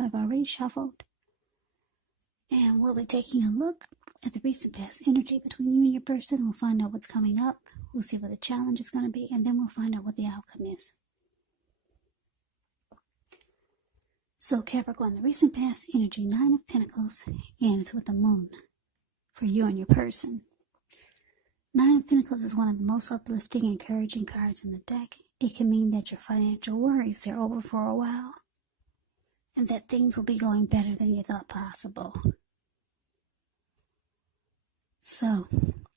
I've already shuffled. And we'll be taking a look at the recent past energy between you and your person. We'll find out what's coming up. We'll see what the challenge is going to be, and then we'll find out what the outcome is. So Capricorn, the recent past energy, 9 of Pentacles, and it's with the moon for you and your person. 9 of Pentacles is one of the most uplifting, encouraging cards in the deck. It can mean that your financial worries, they're over for a while, and that things will be going better than you thought possible. So,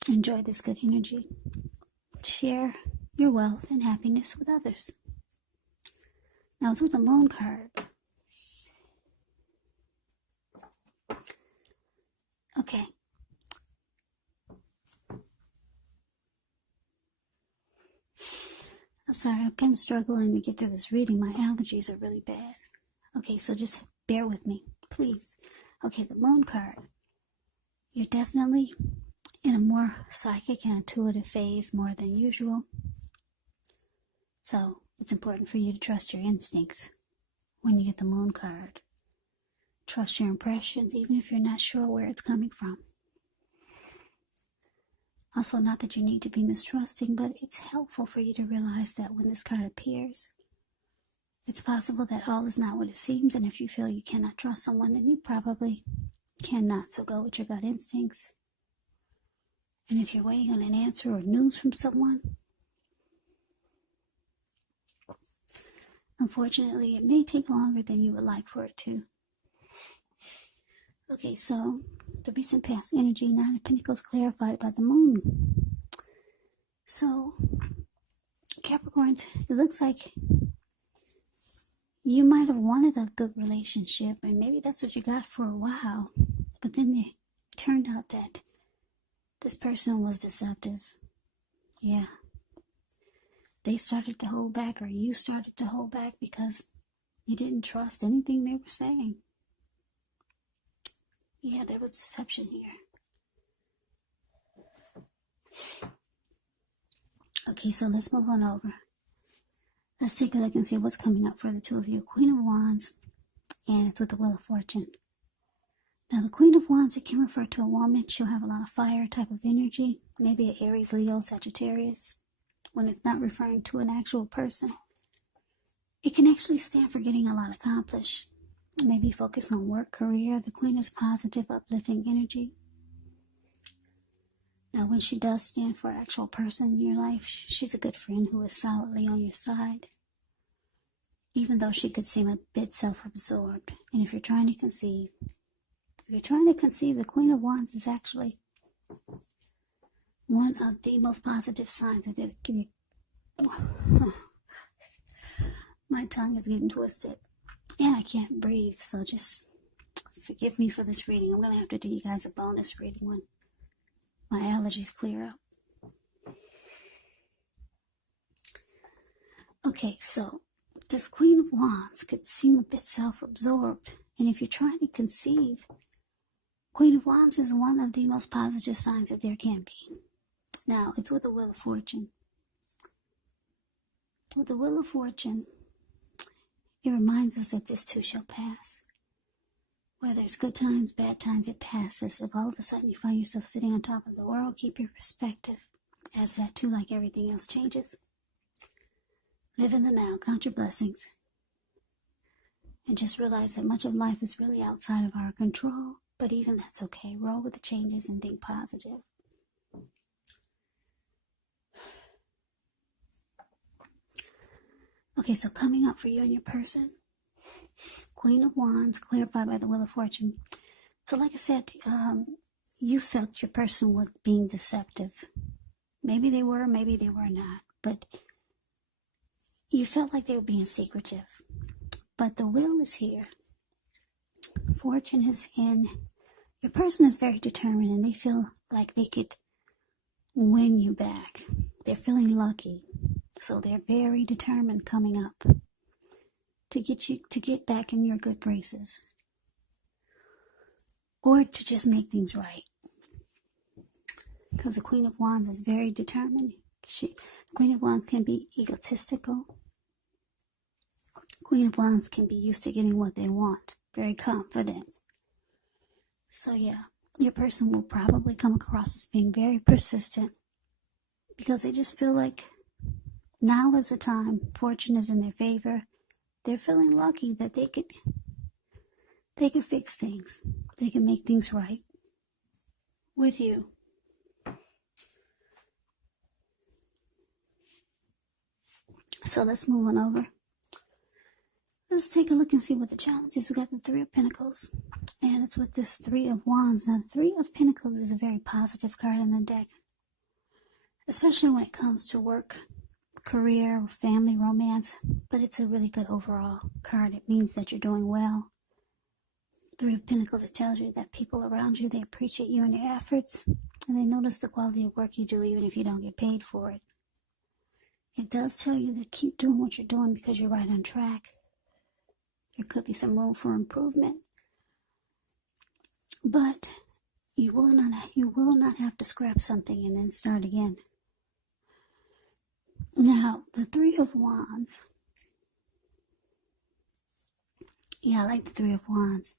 enjoy this good energy. Share your wealth and happiness with others. Now, it's with the moon card. Okay. I'm sorry, I'm kind of struggling to get through this reading. My allergies are really bad. Okay, so just bear with me, please. Okay, the moon card. You're definitely in a more psychic and intuitive phase more than usual. So it's important for you to trust your instincts when you get the moon card. Trust your impressions, even if you're not sure where it's coming from. Also, not that you need to be mistrusting, but it's helpful for you to realize that when this card appears, it's possible that all is not what it seems, and if you feel you cannot trust someone, then you probably cannot. So go with your gut instincts. And if you're waiting on an answer or news from someone, unfortunately, it may take longer than you would like for it to. Okay, so the recent past energy, 9 of Pentacles clarified by the moon. So, Capricorn, it looks like you might have wanted a good relationship, and maybe that's what you got for a while. But then it turned out that this person was deceptive. Yeah. They started to hold back, or you started to hold back because you didn't trust anything they were saying. Yeah, there was deception here. Okay, so let's move on over. Let's take a look and see what's coming up for the two of you. Queen of Wands, and it's with the Wheel of Fortune. Now, the Queen of Wands, it can refer to a woman. She'll have a lot of fire type of energy. Maybe an Aries, Leo, Sagittarius. When it's not referring to an actual person, it can actually stand for getting a lot accomplished. Maybe focus on work, career. The Queen is positive, uplifting energy. Now, when she does stand for an actual person in your life, she's a good friend who is solidly on your side, even though she could seem a bit self-absorbed. And if you're trying to conceive, the Queen of Wands is actually one of the most positive signs that it can. My tongue is getting twisted, and I can't breathe, so just forgive me for this reading. I'm going to have to do you guys a bonus reading when my allergies clear up. Okay, so this Queen of Wands could seem a bit self-absorbed, and if you're trying to conceive, Queen of Wands is one of the most positive signs that there can be. Now, it's with the Wheel of Fortune. With the Wheel of Fortune, it reminds us that this too shall pass. Whether it's good times, bad times, it passes. If all of a sudden you find yourself sitting on top of the world, keep your perspective, as that too, like everything else, changes. Live in the now, count your blessings, and just realize that much of life is really outside of our control, but even that's okay. Roll with the changes and think positive. Okay, so coming up for you and your person, Queen of Wands, clarified by the Wheel of Fortune. So like I said, you felt your person was being deceptive. Maybe they were, maybe they were not. But you felt like they were being secretive. But the Wheel is here. Fortune is in. Your person is very determined, and they feel like they could win you back. They're feeling lucky. So they're very determined coming up to get back in your good graces, or to just make things right. Because the Queen of Wands is very determined. The Queen of Wands can be egotistical. Queen of Wands can be used to getting what they want. very confident. So yeah, your person will probably come across as being very persistent because they just feel like now is the time. Fortune is in their favor. They're feeling lucky that they could fix things. They can make things right with you. So let's move on over. Let's take a look and see what the challenge is. We got the Three of Pentacles, and it's with this Three of Wands. Now, the Three of Pentacles is a very positive card in the deck, especially when it comes to work, career, family, romance, but it's a really good overall card. It means that you're doing well. Three of Pentacles, it tells you that people around you, they appreciate you and your efforts, and they notice the quality of work you do even if you don't get paid for it. It does tell you to keep doing what you're doing because you're right on track. There could be some room for improvement, but you will not have to scrap something and then start again. Now, the Three of Wands. Yeah, I like the Three of Wands.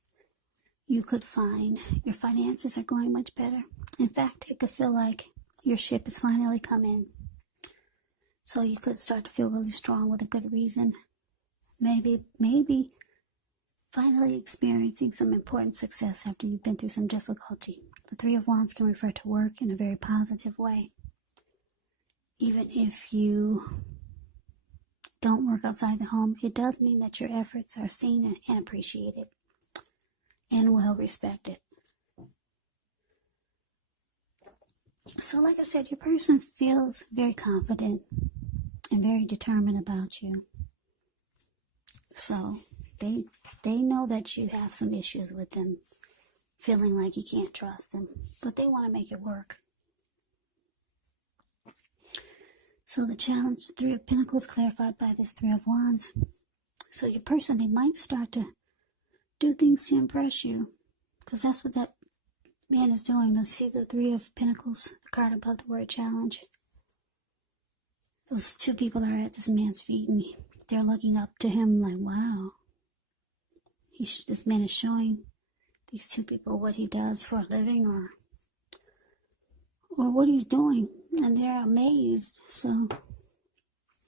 You could find your finances are going much better. In fact, it could feel like your ship has finally come in. So you could start to feel really strong with a good reason. Maybe finally experiencing some important success after you've been through some difficulty. The Three of Wands can refer to work in a very positive way. Even if you don't work outside the home, it does mean that your efforts are seen and appreciated and well respected. So like I said, your person feels very confident and very determined about you. So they know that you have some issues with them, feeling like you can't trust them, but they want to make it work. So the challenge, the Three of Pentacles, clarified by this Three of Wands. So your person, they might start to do things to impress you, because that's what that man is doing. You see the Three of Pentacles, the card above the word challenge. Those two people are at this man's feet, and they're looking up to him like, wow. This man is showing these two people what he does for a living or what he's doing, and they're amazed. So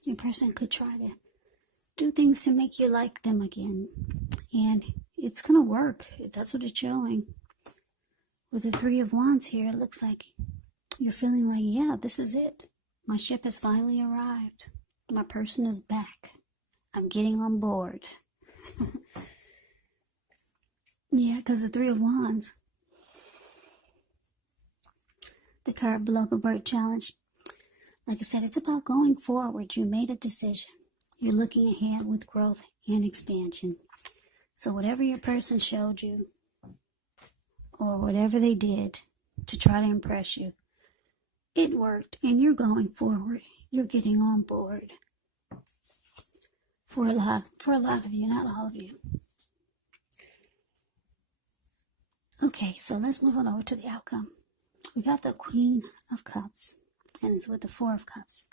your person could try to do things to make you like them again, and it's gonna work. That's what it's showing. With the Three of Wands here, it looks like you're feeling like, yeah, this is it. My ship has finally arrived. My person is back. I'm getting on board. Yeah, because the Three of Wands, the card below the word challenge, like I said, it's about going forward. You made a decision. You're looking ahead with growth and expansion. So whatever your person showed you, or whatever they did to try to impress you, it worked, and you're going forward. You're getting on board. For a lot of you, not all of you. Okay, so let's move on over to the outcome. We got the Queen of Cups, and it's with the Four of Cups.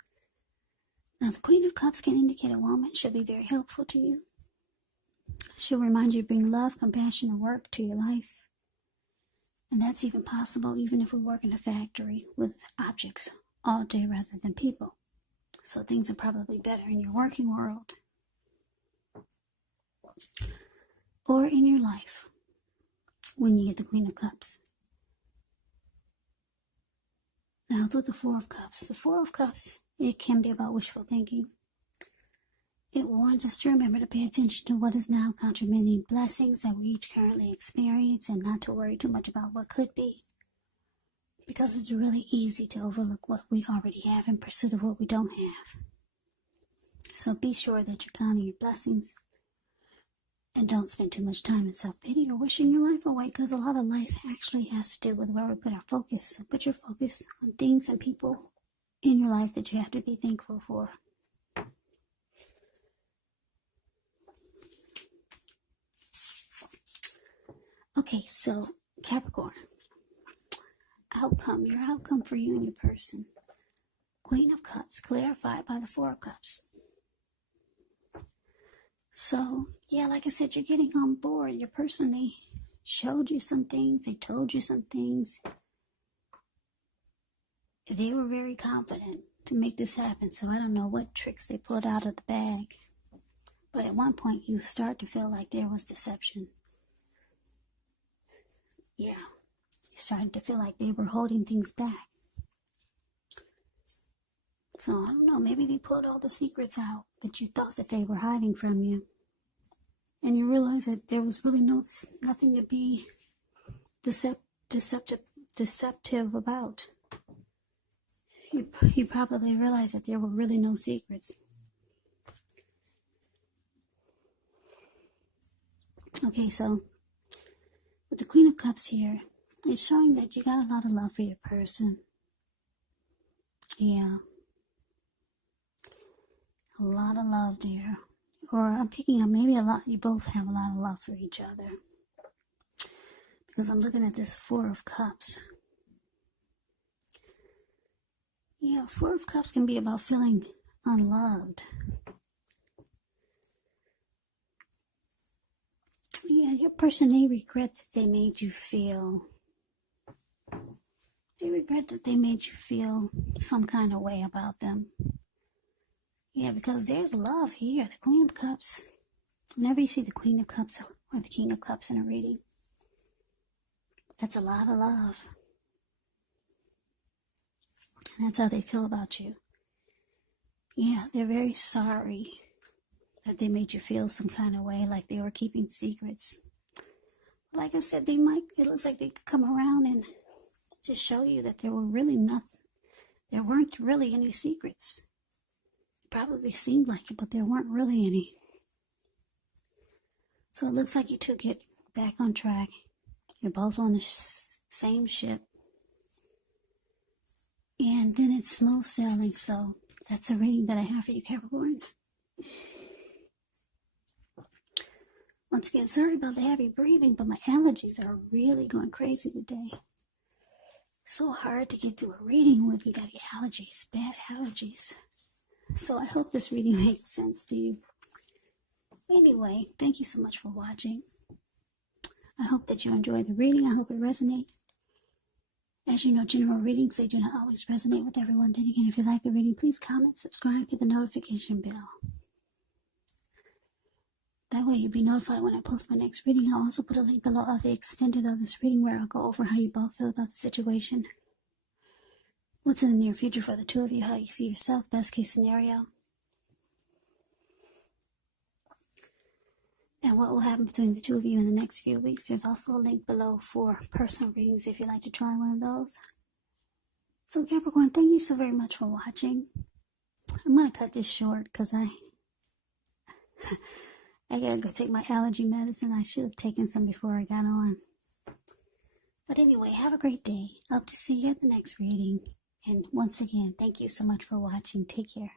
Now, the Queen of Cups can indicate a woman. She'll be very helpful to you. She'll remind you to bring love, compassion, and work to your life. And that's even possible even if we work in a factory with objects all day rather than people. So things are probably better in your working world or in your life when you get the Queen of Cups. Now it's with the Four of Cups. The Four of Cups, it can be about wishful thinking. It warns us to remember to pay attention to what is now contributing blessings that we each currently experience and not to worry too much about what could be. Because it's really easy to overlook what we already have in pursuit of what we don't have. So be sure that you're counting your blessings and don't spend too much time in self-pity or wishing your life away, because a lot of life actually has to do with where we put our focus. So put your focus on things and people in your life that you have to be thankful for. Okay, so Capricorn, your outcome for you and your person. Queen of Cups, clarified by the Four of Cups. So, yeah, like I said, you're getting on board. Your person, they showed you some things. They told you some things. They were very confident to make this happen. So I don't know what tricks they pulled out of the bag. But at one point, you start to feel like there was deception. Yeah. You started to feel like they were holding things back. So I don't know, maybe they pulled all the secrets out that you thought that they were hiding from you. And you realize that there was really nothing to be deceptive about. You probably realize that there were really no secrets. Okay, so with the Queen of Cups here, it's showing that you got a lot of love for your person. Yeah. A lot of love, dear. Or I'm picking up maybe you both have a lot of love for each other. Because I'm looking at this Four of Cups. Yeah, Four of Cups can be about feeling unloved. Yeah, your person, they regret that they made you feel. They regret that they made you feel some kind of way about them. Yeah, because there's love here. The Queen of Cups. Whenever you see the Queen of Cups or the King of Cups in a reading, that's a lot of love. And that's how they feel about you. Yeah, they're very sorry that they made you feel some kind of way, like they were keeping secrets. Like I said, it looks like they could come around and just show you that there weren't really any secrets. It probably seemed like it, but there weren't really any. So it looks like you two get back on track. You're both on the same ship. And then it's smooth sailing. So that's a reading that I have for you, Capricorn. Once again, sorry about the heavy breathing, but my allergies are really going crazy today. So hard to get through a reading when you got the allergies, bad allergies. So I hope this reading makes sense to you. Anyway, thank you so much for watching. I hope that you enjoyed the reading. I hope it resonates. As you know, general readings, they do not always resonate with everyone. Then again, if you like the reading, please comment, subscribe, hit the notification bell. That way you'll be notified when I post my next reading. I'll also put a link below of the extended of this reading where I'll go over how you both feel about the situation. What's in the near future for the two of you, how you see yourself, best case scenario. And what will happen between the two of you in the next few weeks. There's also a link below for personal readings if you'd like to try one of those. So Capricorn, thank you so very much for watching. I'm going to cut this short because I gotta go take my allergy medicine. I should have taken some before I got on. But anyway, have a great day. Hope to see you at the next reading. And once again, thank you so much for watching. Take care.